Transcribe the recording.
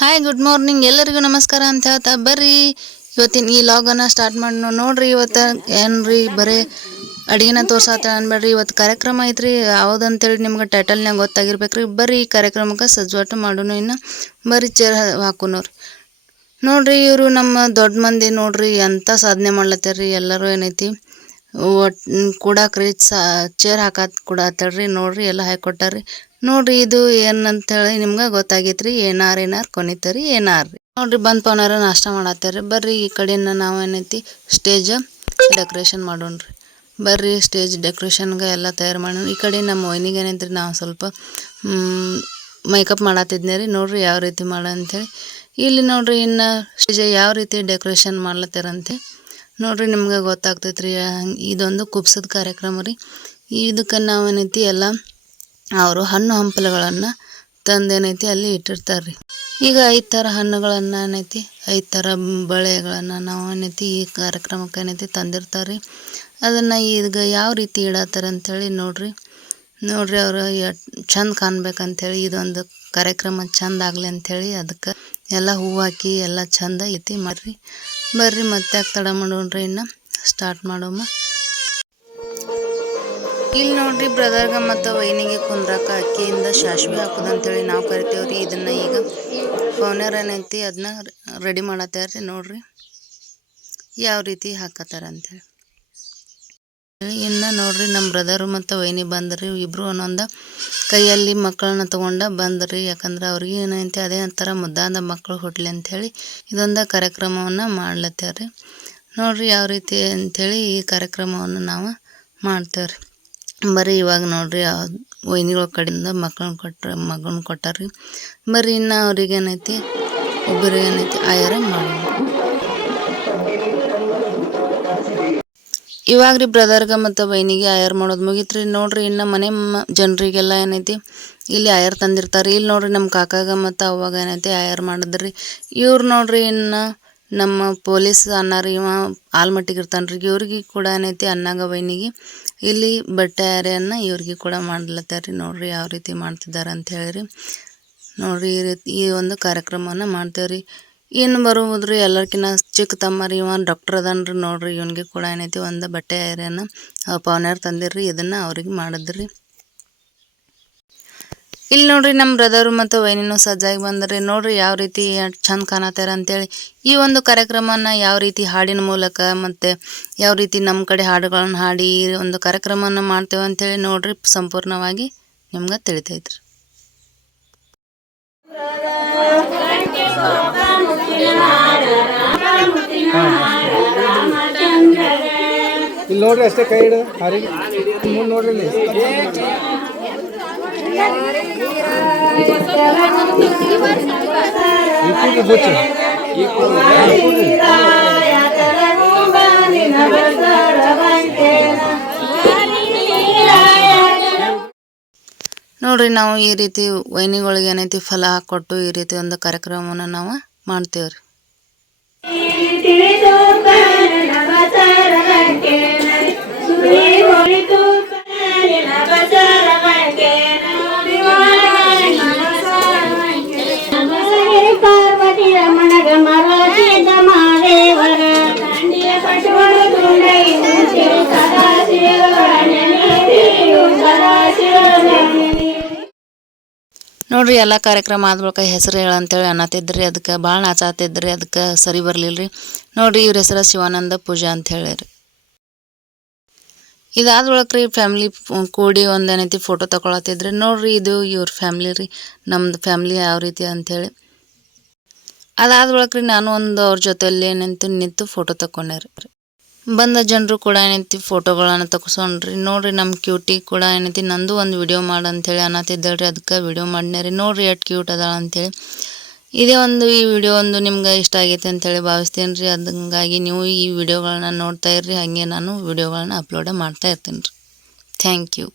Hi good morning ಎಲ್ಲರಿಗೂ ನಮಸ್ಕಾರ ಅಂತ ಹೇಳ್ತಾ ಬರ್ರಿ ಇವತ್ತಿನ ಈ ಲಾಗನ್ನು ಸ್ಟಾರ್ಟ್ ಮಾಡೋಣ. ನೋಡ್ರಿ ಇವತ್ತು ಏನ್ರಿ ಬರೀ ಅಡುಗೆನ ತೋರ್ಸಾತ ಅನ್ಬೇಡ್ರಿ. ಇವತ್ತು ಕಾರ್ಯಕ್ರಮ ಐತ್ರಿ, ಯಾವುದಂತೇಳಿ ನಿಮ್ಗೆ ಟೈಟಲ್ನಾಗ ಗೊತ್ತಾಗಿರ್ಬೇಕ್ರಿ. ಬರ್ರಿ ಈ ಕಾರ್ಯಕ್ರಮಕ್ಕೆ ಸಜ್ಜಾಟ ಮಾಡೋಣ. ಇನ್ನು ಬರ್ರಿ ಚೇರ್ ಹಾಕೋನವ್ರಿ. ನೋಡ್ರಿ ಇವರು ನಮ್ಮ ದೊಡ್ಡ ಮಂದಿ ನೋಡ್ರಿ ಎಂಥ ಸಾಧನೆ ಮಾಡ್ಲತ್ತಾರ್ರಿ. ಎಲ್ಲರೂ ಏನೈತಿ ಕೂಡಾಕ್ರಿ ಚೇರ್ ಹಾಕತ್ ಕೂಡಾತಾಳ್ರಿ. ನೋಡ್ರಿ ಎಲ್ಲ ಹಾಕೊಟ್ಟಾರ್ರಿ. ನೋಡ್ರಿ ಇದು ಏನಂತೇಳಿ ನಿಮ್ಗೆ ಗೊತ್ತಾಗೈತ್ರಿ. ಏನಾರ್ ಕೊನಿತರಿ ಏನಾರ್ರಿ. ನೋಡ್ರಿ ಬಂದ್ ಪವನಾರ ನಾಷ್ಟ ಮಾಡತ್ತಾರ್ರಿ. ಬರ್ರಿ ಈ ಕಡೆಯಿಂದ ನಾವು ಏನೈತಿ ಸ್ಟೇಜ್ ಡೆಕೋರೇಷನ್ ಮಾಡೋಣ್ರಿ. ಬರ್ರಿ ಸ್ಟೇಜ್ ಡೆಕೋರೇಷನ್ಗೆ ಎಲ್ಲ ತಯಾರು ಮಾಡೋಣ. ಈ ಕಡೆ ನಮ್ಮ ವೈನಿಗೆ ಏನೈತ್ರಿ ನಾವು ಸ್ವಲ್ಪ ಮೇಕಪ್ ಮಾಡತ್ತಿದ್ನೇ ರೀ. ನೋಡ್ರಿ ಯಾವ ರೀತಿ ಮಾಡ ಅಂಥೇಳಿ. ಇಲ್ಲಿ ನೋಡ್ರಿ ಇನ್ನು ಸ್ಟೇಜ್ ಯಾವ ರೀತಿ ಡೆಕೋರೇಷನ್ ಮಾಡ್ಲತ್ತಾರಂತೆ ನೋಡ್ರಿ ನಿಮ್ಗೆ ಗೊತ್ತಾಗ್ತೈತ್ರಿ. ಇದೊಂದು ಕುಬ್ಸದ ಕಾರ್ಯಕ್ರಮ ರೀ. ಇದಕ್ಕೆ ನಾವೇನೈತಿ ಎಲ್ಲ ಅವರು ಹಣ್ಣು ಹಂಪಲುಗಳನ್ನು ತಂದೇನೈತಿ ಅಲ್ಲಿ ಇಟ್ಟಿರ್ತಾರೆ ರೀ. ಈಗ 5 ಥರ ಹಣ್ಣುಗಳನ್ನು ಏನೈತಿ 5 ಥರ ಬಳೆಗಳನ್ನು ನಾವು ಏನೈತಿ ಈ ಕಾರ್ಯಕ್ರಮಕ್ಕೆ ಏನೈತಿ ತಂದಿರ್ತಾರೆ ರೀ. ಅದನ್ನು ಈಗ ಯಾವ ರೀತಿ ಇಡತ್ತಾರೆ ಅಂಥೇಳಿ ನೋಡ್ರಿ ಅವರು ಚಂದ ಕಾಣ್ಬೇಕಂಥೇಳಿ ಇದೊಂದು ಕಾರ್ಯಕ್ರಮ ಚಂದ ಆಗಲಿ ಅಂಥೇಳಿ ಅದಕ್ಕೆ ಎಲ್ಲ ಹೂವು ಹಾಕಿ ಎಲ್ಲ ಚಂದ ಐತಿ ಮಾಡ್ರಿ. ಬರ್ರಿ ಮತ್ತೆ ತಡ ಮಾಡೋಣ್ರಿ, ಇನ್ನು ಸ್ಟಾರ್ಟ್ ಮಾಡೋಮ್ಮ. ಇಲ್ಲಿ ನೋಡ್ರಿ ಬ್ರದರ್ಗೆ ಮತ್ತು ವೈನಿಗೆ ಕುಂದ್ರಾಕ ಅಕ್ಕಿಯಿಂದ ಸಾಸಿವೆ ಹಾಕೋದಂತೇಳಿ ನಾವು ಕರಿತೇವ್ರಿ. ಇದನ್ನು ಈಗ ಪೌನ್ಯರ್ ಏನೈತಿ ಅದನ್ನ ರೆಡಿ ಮಾಡತ್ತಾರ್ರಿ. ನೋಡ್ರಿ ಯಾವ ರೀತಿ ಹಾಕತ್ತಾರ ಅಂಥೇಳಿ. ಇನ್ನು ನೋಡ್ರಿ ನಮ್ಮ ಬ್ರದರು ಮತ್ತು ವೈನಿ ಬಂದ್ರಿ. ಇಬ್ಬರು ಒಂದೊಂದು ಕೈಯಲ್ಲಿ ಮಕ್ಕಳನ್ನ ತೊಗೊಂಡ ಬಂದ್ರಿ. ಯಾಕಂದ್ರೆ ಅವ್ರಿಗೆ ಏನೈತಿ ಅದೇ ಥರ ಮುದ್ದಾದ ಮಕ್ಕಳು ಹುಟ್ಲಿ ಅಂಥೇಳಿ ಇದೊಂದು ಕಾರ್ಯಕ್ರಮವನ್ನು ಮಾಡ್ಲತ್ತಾರ್ರಿ. ನೋಡ್ರಿ ಯಾವ ರೀತಿ ಅಂಥೇಳಿ ಈ ಕಾರ್ಯಕ್ರಮವನ್ನು ನಾವು ಮಾಡ್ತೇವ್ರಿ. ಬರ್ರಿ ಇವಾಗ ನೋಡ್ರಿ ವೈನಿಗಳ ಕಡೆಯಿಂದ ಮಗನ ಕೊಟ್ಟಾರ್ರಿ. ಬರ್ರಿ ಇನ್ನು ಅವ್ರಿಗೆ ಏನೈತಿ ಒಬ್ಬರಿಗೆ ಏನೈತಿ ಆಯರ ಮಾಡೋಣ. ಇವಾಗ ರೀ ಬ್ರದರ್ಗೆ ಮತ್ತು ವೈನಿಗೆ ಆಯರ್ ಮಾಡೋದು ಮುಗಿತ್ರಿ. ನೋಡ್ರಿ ಇನ್ನು ಮನೆ ಜನರಿಗೆಲ್ಲ ಏನೈತಿ ಇಲ್ಲಿ ಆಯರ್ ತಂದಿರ್ತಾರೆ. ಇಲ್ಲಿ ನೋಡ್ರಿ ನಮ್ಮ ಕಾಕಾಗ ಮತ್ತು ಅವಾಗ ಏನೈತಿ ಆಯರ್ ಮಾಡಿದ್ರಿ. ಇವ್ರು ನೋಡ್ರಿ ಇನ್ನು ನಮ್ಮ ಪೊಲೀಸ್ ಅನ್ನಾರಿ ಇವ ಆಲ್ಮಟ್ಟಿಗೆ ಇರ್ತಾನ್ರಿ. ಇವ್ರಿಗೆ ಕೂಡ ಏನೈತಿ ಅನ್ನಾಗ ವೈನಿಗೆ ಇಲ್ಲಿ ಬಟ್ಟೆ ಆರೆಯನ್ನು ಇವ್ರಿಗೆ ಕೂಡ ಮಾಡ್ಲತ್ತಾರ್ರಿ. ನೋಡ್ರಿ ಯಾವ ರೀತಿ ಮಾಡ್ತಿದ್ದಾರೆ ಅಂತ ಹೇಳಿರಿ. ನೋಡ್ರಿ ಈ ರೀತಿ ಈ ಒಂದು ಕಾರ್ಯಕ್ರಮವನ್ನು ಮಾಡ್ತೇವ್ರಿ. ಇನ್ನು ಬರುವುದ್ರಿ ಎಲ್ಲರ್ಕಿನ್ನ ಚಿಕ್ಕ ತಮ್ಮರಿ ಇವ ಡಾಕ್ಟರ್ ಅದನ್ರಿ. ನೋಡ್ರಿ ಇವನಿಗೆ ಕೂಡ ಏನೈತಿ ಒಂದು ಬಟ್ಟೆ ಆರೆಯನ್ನು ಪವನ್ಯಾರು ತಂದಿರ್ರಿ. ಇದನ್ನು ಅವ್ರಿಗೆ ಮಾಡಿದ್ರಿ. ಇಲ್ಲಿ ನೋಡ್ರಿ ನಮ್ಮ ಬ್ರದರು ಮತ್ತು ವೈನಿನೂ ಸಜ್ಜಾಗಿ ಬಂದ್ರಿ. ನೋಡ್ರಿ ಯಾವ ರೀತಿ ಚಂದ ಕಾಣತ್ತಾರ ಅಂತೇಳಿ. ಈ ಒಂದು ಕಾರ್ಯಕ್ರಮನ ಯಾವ ರೀತಿ ಹಾಡಿನ ಮೂಲಕ ಮತ್ತು ಯಾವ ರೀತಿ ನಮ್ಮ ಕಡೆ ಹಾಡುಗಳನ್ನು ಹಾಡಿ ಈ ಒಂದು ಕಾರ್ಯಕ್ರಮನ ಮಾಡ್ತೇವೆ ಅಂಥೇಳಿ ನೋಡ್ರಿ ಸಂಪೂರ್ಣವಾಗಿ ನಿಮ್ಗೆ ತಿಳಿತೈತ್ರಿ. ಇಲ್ಲಿ ನೋಡ್ರಿ ಅಷ್ಟೇ ಕೈ ಹಿಡಿದು ಹಾರಿಗೆ ಮುಂದೆ ನೋಡ್ರಿ. ನೋಡ್ರಿ ನಾವು ಈ ರೀತಿ ವೈನಿಗಳಿಗೆ ಏನೈತಿ ಫಲ ಹಾಕೊಟ್ಟು ಈ ರೀತಿ ಒಂದು ಕಾರ್ಯಕ್ರಮವನ್ನು ನಾವು ಮಾಡ್ತೇವ್ರಿ. ನೋಡ್ರಿ ಎಲ್ಲ ಕಾರ್ಯಕ್ರಮ ಆದ ಬಳಿಕ ಹೆಸರು ಹೇಳಂತೇಳಿ ಅನ್ನತ್ತಿದ್ರಿ. ಅದಕ್ಕೆ ಭಾಳ ನಾಚಾತಿದ್ರಿ. ಅದಕ್ಕೆ ಸರಿ ಬರಲಿಲ್ಲ ರೀ. ನೋಡ್ರಿ ಇವ್ರ ಹೆಸರು ಶಿವಾನಂದ ಪೂಜಾ ಅಂತ ಹೇಳಿರಿ. ಇದಾದ ಬಳಿಕ ರೀ ಫ್ಯಾಮ್ಲಿ ಕೂಡಿ ಒಂದೇನೈತಿ ಫೋಟೋ ತಗೊಳತ್ತಿದ್ರಿ. ನೋಡ್ರಿ ಇದು ಇವ್ರ ಫ್ಯಾಮ್ಲಿ ರೀ. ನಮ್ದು ಫ್ಯಾಮ್ಲಿ ಯಾವ ರೀತಿ ಅಂಥೇಳಿ. ಅದಾದ ಬಳಿಕ ರೀ ನಾನು ಒಂದು ಅವ್ರ ಜೊತೆಯಲ್ಲಿ ಏನಂತ ನಿಂತು ಫೋಟೋ ತಗೊಂಡೆ ರೀ. ಬಂದ ಜನರು ಕೂಡ ಏನೈತಿ ಫೋಟೋಗಳನ್ನು ತಗೊಂಡ್ರಿ. ನೋಡ್ರಿ ನಮ್ಮ ಕ್ಯೂಟಿ ಕೂಡ ಏನೈತಿ ನಂದು ಒಂದು ವಿಡಿಯೋ ಮಾಡಂಥೇಳಿ ಅನ್ನತ್ತಿದ್ದಳ್ರಿ. ಅದಕ್ಕೆ ವಿಡಿಯೋ ಮಾಡಿದೆ ರೀ. ನೋಡ್ರಿ ಎಷ್ಟು ಕ್ಯೂಟ್ ಅದಾಳ ಅಂಥೇಳಿ. ಇದೇ ಒಂದು ಈ ವಿಡಿಯೋ ಒಂದು ನಿಮ್ಗೆ ಇಷ್ಟ ಆಗೈತೆ ಅಂಥೇಳಿ ಭಾವಿಸ್ತೇನೆ ರೀ. ಹಂಗಾಗಿ ನೀವು ಈ ವಿಡಿಯೋಗಳನ್ನ ನೋಡ್ತಾ ಇರ್ರಿ. ಹಾಗೆ ನಾನು ವಿಡಿಯೋಗಳನ್ನ ಅಪ್ಲೋಡ್ ಮಾಡ್ತಾ ಇರ್ತೀನಿ ರೀ. Thank you.